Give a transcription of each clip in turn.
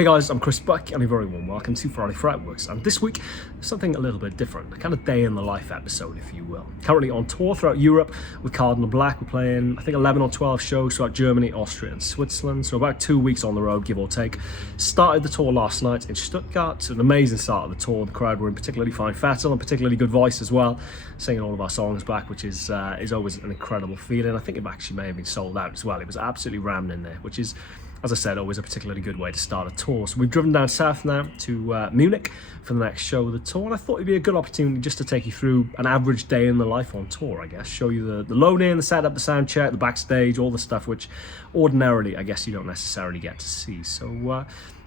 Hey guys, I'm Chris Buck and a very warm welcome to Friday Fretworks, and this week something a little bit different, a kind of day in the life episode if you will. Currently on tour throughout Europe with Cardinal Black. We're playing I think 11 or 12 shows throughout Germany, Austria and Switzerland, so about 2 weeks on the road give or take. Started the tour last night in Stuttgart. An amazing start of the tour. The crowd were in particularly fine fettle and particularly good voice as well, singing all of our songs back, which is always an incredible feeling. I think it actually may have been sold out as well. It was absolutely rammed in there, which is, as I said, always a particularly good way to start a tour. So we've driven down south now to Munich for the next show of the tour, and I thought it'd be a good opportunity just to take you through an average day in the life on tour, I guess. Show you the load-in, the setup, the sound check, the backstage, all the stuff which ordinarily, I guess, you don't necessarily get to see. So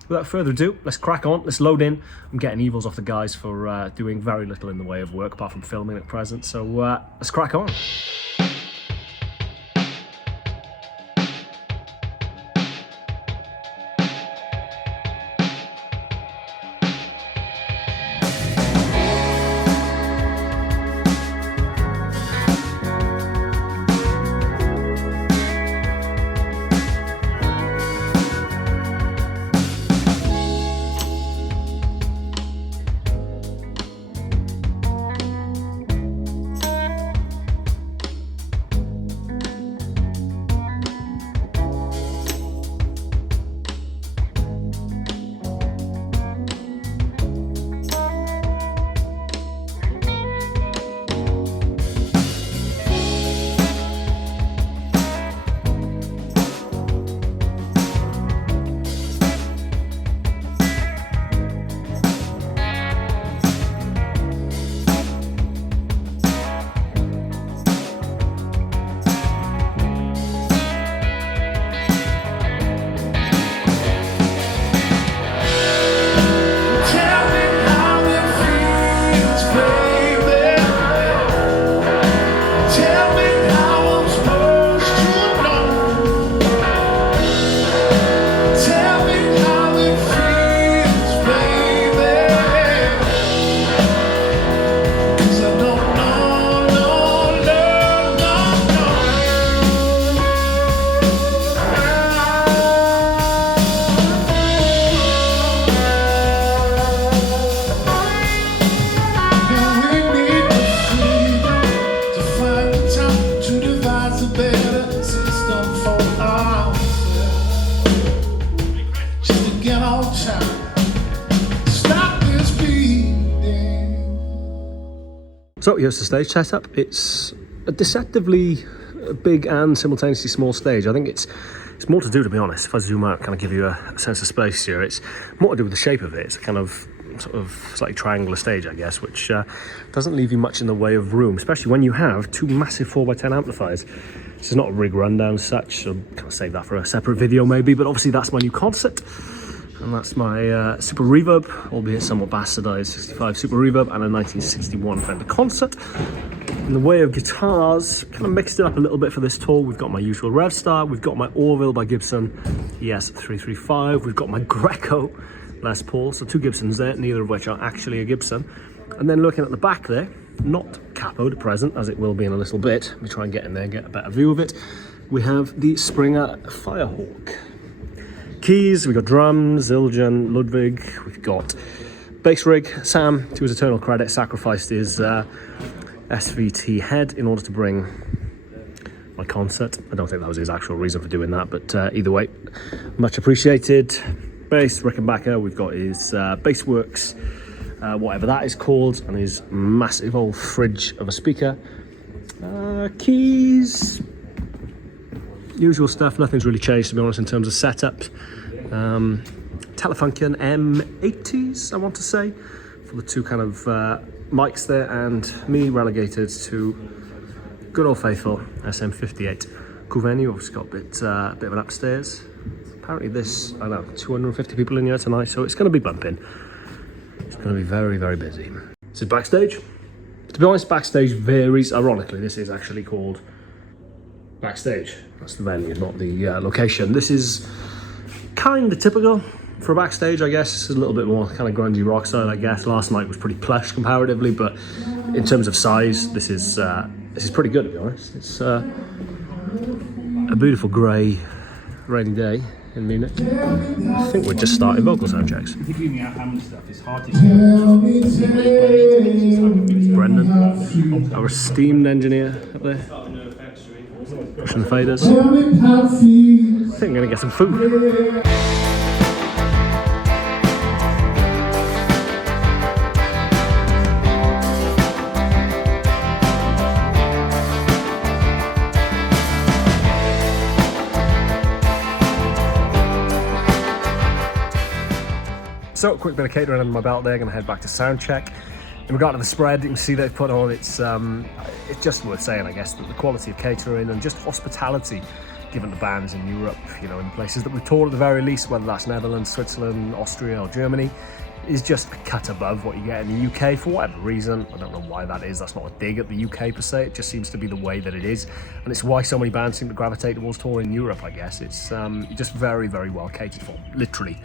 without further ado, let's crack on, let's load in. I'm getting evils off the guys for doing very little in the way of work apart from filming at present, so let's crack on. So here's the stage setup. It's a deceptively big and simultaneously small stage. I think it's more to do, to be honest. If I zoom out, kind of give you a sense of space here, it's more to do with the shape of it. It's a kind of sort of slightly triangular stage, I guess, which doesn't leave you much in the way of room, especially when you have two massive 4x10 amplifiers. This is not a rig rundown as such, so kind of save that for a separate video maybe, but obviously that's my new concert. And that's my Super Reverb, albeit somewhat bastardized 65 Super Reverb, and a 1961 Fender Concert. In the way of guitars, kind of mixed it up a little bit for this tour. We've got my usual Revstar, we've got my Orville by Gibson ES335, we've got my Greco Les Paul, so two Gibsons there, neither of which are actually a Gibson. And then looking at the back there, not capoed at present, as it will be in a little bit. Let me try and get in there and get a better view of it. We have the Springer Firehawk. Keys, we've got drums, Zildjian, Ludwig, we've got bass rig. Sam, to his eternal credit, sacrificed his SVT head in order to bring my concert. I don't think that was his actual reason for doing that, but either way, much appreciated. Bass, Rickenbacker, we've got his Bassworks, whatever that is called, and his massive old fridge of a speaker. Keys, usual stuff, nothing's really changed to be honest in terms of setup. Telefunken M80s, I want to say, for the two kind of mics there, and me relegated to good old faithful SM58 cool venue. Obviously got a bit of an upstairs. Apparently this, I don't know, 250 people in here tonight, so it's going to be bumping. It's going to be very, very busy. This is Backstage. To be honest, Backstage varies. Ironically, this is actually called Backstage. That's the venue, not the location. This is kind of typical for a Backstage, I guess. It's a little bit more kind of grungy rock style, I guess. Last night was pretty plush comparatively, but in terms of size, this is pretty good, to be honest. It's a beautiful grey, rainy day in Munich. I think we're just starting vocal sound checks. Particularly in the Hammond stuff, it's hard to hear. Brendan, our esteemed engineer up there, pushing the faders. I think I'm going to get some food. So, a quick bit of catering under my belt there. Going to head back to Soundcheck. In regard to the spread, you can see they've put on. It's just worth saying, I guess, that the quality of catering and just hospitality given to bands in Europe, you know, in places that we've toured at the very least, whether that's Netherlands, Switzerland, Austria, or Germany, is just a cut above what you get in the UK for whatever reason. I don't know why that is. That's not a dig at the UK per se. It just seems to be the way that it is, and it's why so many bands seem to gravitate towards touring in Europe. I guess it's just very, very well catered for, literally.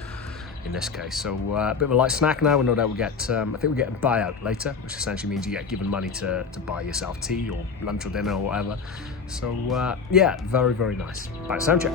In this case, so a bit of a light snack now, and no doubt we'll get, I think we get a buyout later, which essentially means you get given money to buy yourself tea or lunch or dinner or whatever. So yeah, very, very nice. Right, sound check.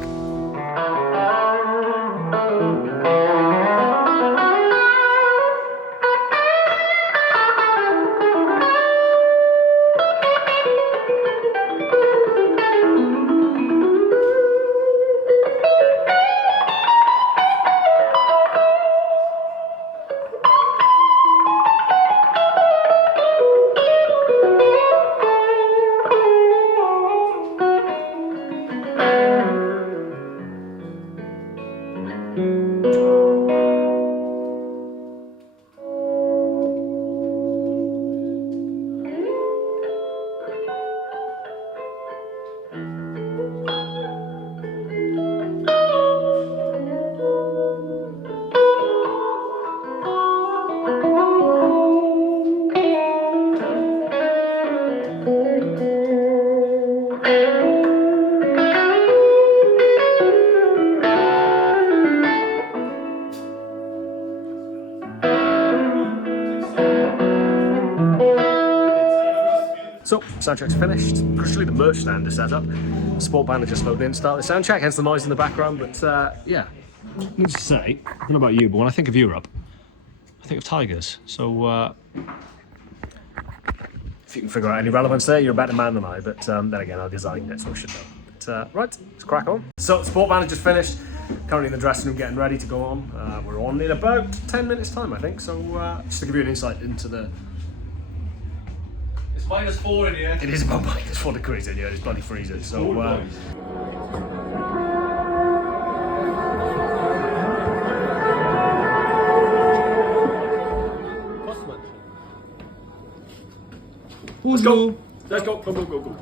So, soundcheck's finished. Crucially, the merch stand is set up. The sport band had just loaded in, started the soundcheck, hence the noise in the background. But yeah, needless to say, I don't know about you, but when I think of Europe, I think of tigers. So, if you can figure out any relevance there, you're a better man than I. But then again, I designed it, so I should know. But right, let's crack on. So, the sport band had just finished. Currently in the dressing room, getting ready to go on. We're on in about 10 minutes' time, I think. So, just to give you an insight into the. It's -4 in here. It is about -4 degrees in here, it's bloody freezing, so let's go! Let's go, go, go, go, go.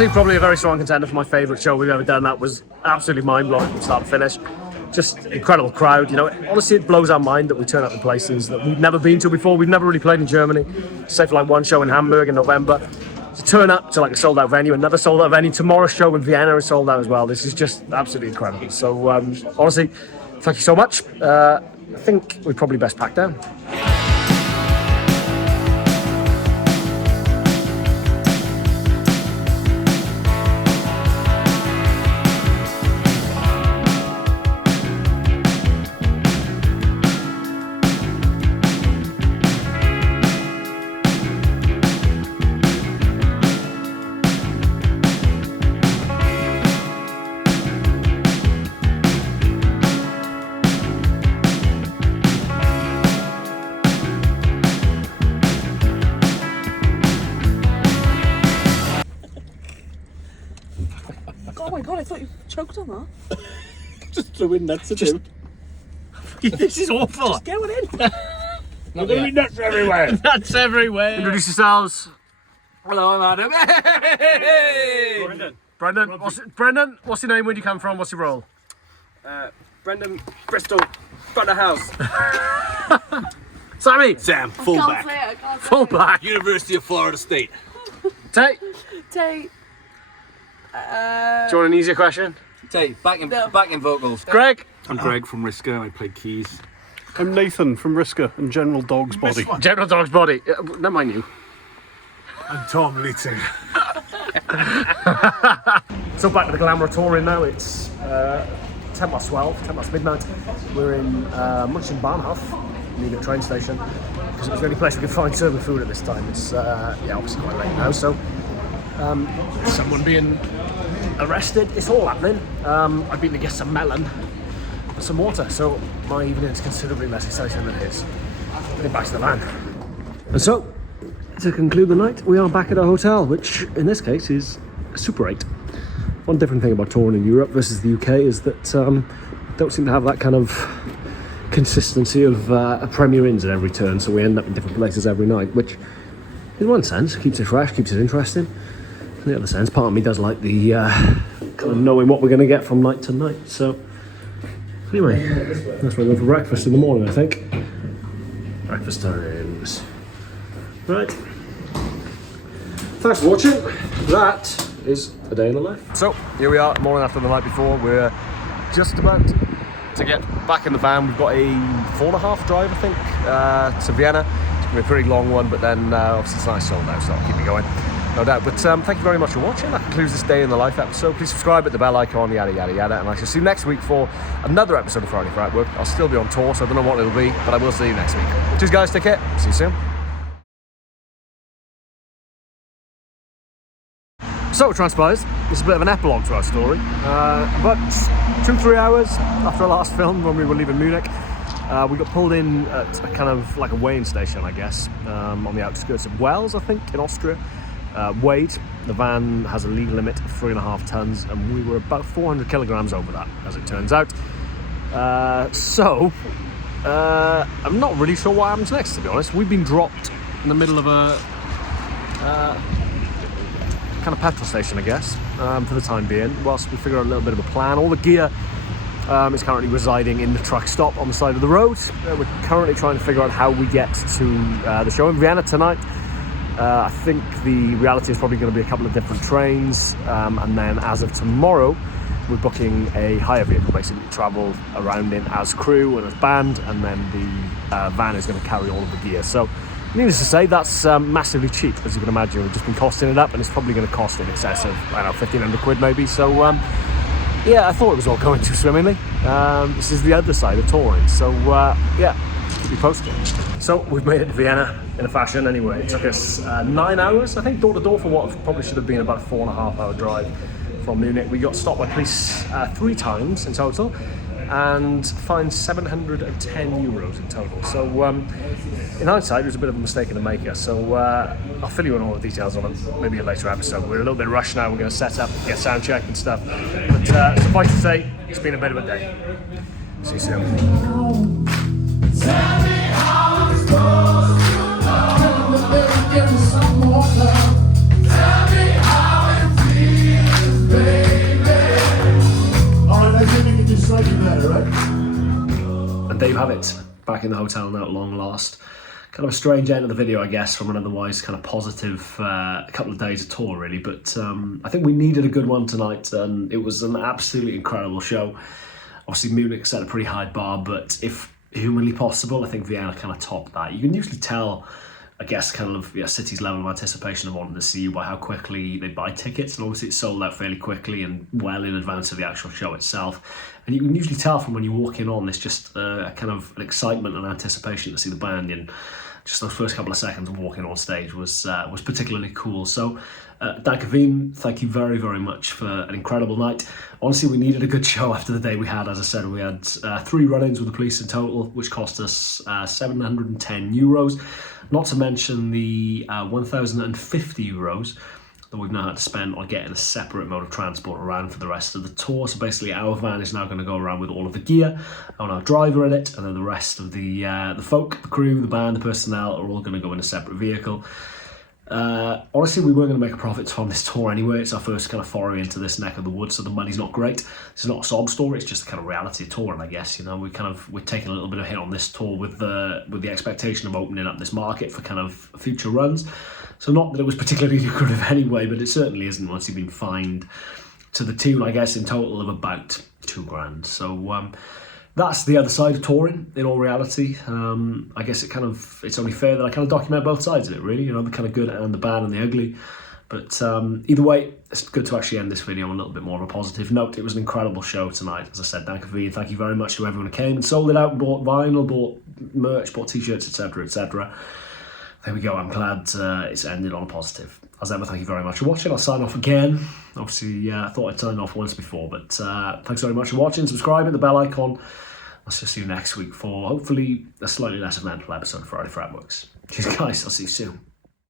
Honestly, probably a very strong contender for my favourite show we've ever done. That was absolutely mind-blowing from start to finish. Just incredible crowd, you know. Honestly, it blows our mind that we turn up in places that we've never been to before. We've never really played in Germany, save for like one show in Hamburg in November. To turn up to like a sold-out venue, another sold-out venue, tomorrow's show in Vienna is sold out as well. This is just absolutely incredible. So honestly, thank you so much. I think we probably best pack down. Oh my god, I thought you choked on that. Just throwing nuts at him. This is awful. Just going in. There's gonna be nuts everywhere. Nuts everywhere. Introduce yourselves. Hello, I'm Adam. Hey! Brendan, what's your name? Where do you come from? What's your role? Brendan, Bristol, front of house. Sammy. Sam, Can't fullback. say it, I can't say Fullback. University of Florida State. Tate. it. Tate. Do you want an easier question? Tate, back in vocals. Greg. I'm Greg from Riska and I play keys. I'm Nathan from Riska and General Dog's Body. General Dog's Body. Never mind you. I'm Tom Litton. So back to the glamour touring now. It's 10 past 12, 10 past midnight. We're in Munich Bahnhof, Munich train station, because it was the only place we could find serving food at this time. It's obviously quite late now, so someone being arrested. It's all happening. I've been to get some melon and some water, so my evening is considerably less exciting than his. Getting back to the van. And so, to conclude the night, we are back at our hotel, which in this case is Super 8. One different thing about touring in Europe versus the UK is that don't seem to have that kind of consistency of Premier Inns at every turn, so we end up in different places every night, which in one sense keeps it fresh, keeps it interesting. In the other sense, part of me does like the kind of knowing what we're going to get from night to night. So anyway, that's where we go for breakfast in the morning, I think. Breakfast times. Right. Thanks for watching. That is a day in the life. So here we are, morning after the night before. We're just about to get back in the van. We've got a 4.5 drive, I think, to Vienna. It's going to be a pretty long one, but then obviously it's nice sold out, so that'll keep me going, no doubt. But thank you very much for watching. That concludes this day in the life episode. Please subscribe, hit the bell icon, yada yada yada, and I shall see you next week for another episode of Friday Fretworks. I'll still be on tour, so I don't know what it'll be, but I will see you next week. Cheers guys, take care, see you soon. So it transpires, it's a bit of an epilogue to our story. About 2-3 hours after our last film, when we were leaving Munich, we got pulled in at a kind of like a weighing station, I guess, on the outskirts of Wels, I think, in Austria. Weighed, the van has a legal limit of 3.5 tons, and we were about 400 kilograms over that, as it turns out. I'm not really sure what happens next, to be honest. We've been dropped in the middle of a kind of petrol station, I guess, for the time being, whilst we figure out a little bit of a plan. All the gear is currently residing in the truck stop on the side of the road. We're currently trying to figure out how we get to the show in Vienna tonight. I think the reality is probably going to be a couple of different trains, and then as of tomorrow, we're booking a hire vehicle, basically to travel around in as crew and as band, and then the van is going to carry all of the gear. So needless to say, that's massively cheap, as you can imagine. We've just been costing it up, and it's probably going to cost in excess of, I don't know, 1,500 quid maybe. So yeah, I thought it was all going too swimmingly. This is the other side of touring, so yeah, keep you posted. So we've made it to Vienna in a fashion anyway. It took us 9 hours, I think, door to door, for what probably should have been about a 4.5-hour drive from Munich. We got stopped by police 3 times in total, and fined 710 euros in total. So in hindsight, it was a bit of a mistake in the maker. So I'll fill you in all the details on it, maybe a later episode. We're a little bit rushed now. We're going to set up, get Soundcheck and stuff. But suffice to say, it's been a bit of a day. See you soon. Tell me how it's supposed to go. Give me some more love. Tell me how it feels. there you have it. Back in the hotel now at long last. Kind of a strange end of the video, I guess, from an otherwise kind of positive couple of days of tour, really. But I think we needed a good one tonight, and it was an absolutely incredible show. Obviously, Munich set a pretty high bar, but if humanly possible, I think Vienna kind of topped that. You can usually tell, I guess, kind of City's level of anticipation of wanting to see you by how quickly they buy tickets, and obviously it sold out fairly quickly and well in advance of the actual show itself. And you can usually tell from when you walk in on, there's just a kind of an excitement and anticipation to see the band, and just those first couple of seconds of walking on stage was particularly cool. So, Danke Wien, thank you very, very much for an incredible night. Honestly, we needed a good show after the day we had. As I said, we had 3 run-ins with the police in total, which cost us €710. Not to mention the 1,050 euros that we've now had to spend on getting a separate mode of transport around for the rest of the tour. So basically our van is now going to go around with all of the gear and our driver in it, and then the rest of the folk, the crew, the band, the personnel are all going to go in a separate vehicle. Honestly, we weren't going to make a profit from this tour anyway. It's our first kind of foray into this neck of the woods, so the money's not great. It's not a sob story, it's just the kind of reality of touring, I guess. You know, we're taking a little bit of a hit on this tour with the expectation of opening up this market for kind of future runs. So not that it was particularly lucrative anyway, but it certainly isn't once you've been fined to the tune, I guess, in total of about £2,000. So that's the other side of touring, in all reality. I guess it's only fair that I kind of document both sides of it, really, you know, the kind of good and the bad and the ugly. But either way, it's good to actually end this video on a little bit more of a positive note. It was an incredible show tonight. As I said, thank you very much to everyone who came and sold it out, bought vinyl, bought merch, bought t-shirts, etc, etc. There we go, I'm glad it's ended on a positive. As ever, thank you very much for watching. I'll sign off again. Obviously, I thought I'd signed off once before, but thanks very much for watching. Subscribe, hit the bell icon. I'll see you next week for hopefully a slightly less eventful episode of Friday Fretworks. Cheers guys, I'll see you soon.